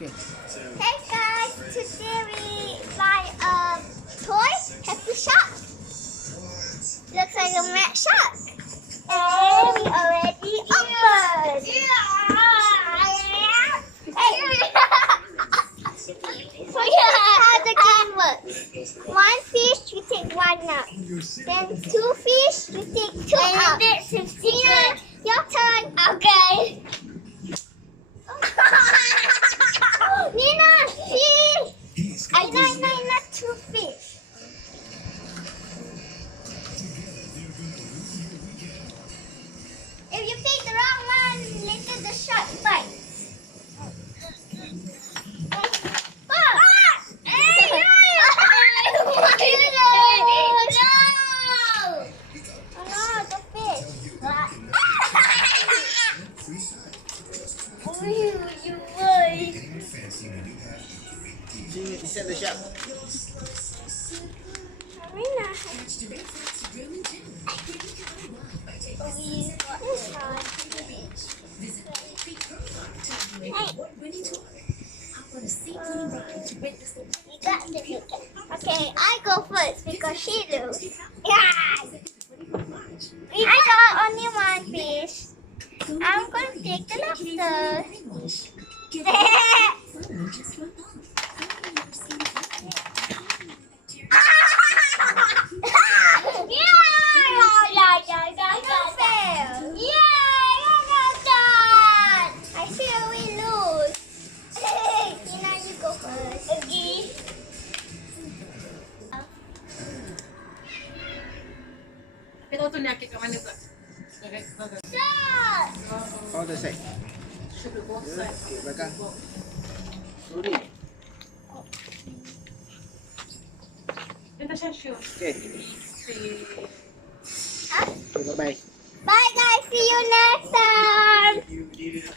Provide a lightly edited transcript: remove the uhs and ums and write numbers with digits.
Okay. Hey guys, today we buy a toy happy shark. Looks like a mad shark. And we already opened. How the game works. One fish, you take one out. Then two fish, you take two out. Nina, your turn. Okay. Nina, fish. Nina, two fish. If you pick the wrong one, later the shark bites. Set the shark. Sabrina. Okay, I go first because she loses. Yeah. I got only one fish. I'm going to take the lobster. I feel we lose. Tina, you go first. Okay. Kita tu nak ke mana pula? Start. All the side. Should be both sides. Okay, belakang. Slowly. Natasha, shoot. Okay. Huh? Okay, bye-bye. Bye guys, see you next time. You did it.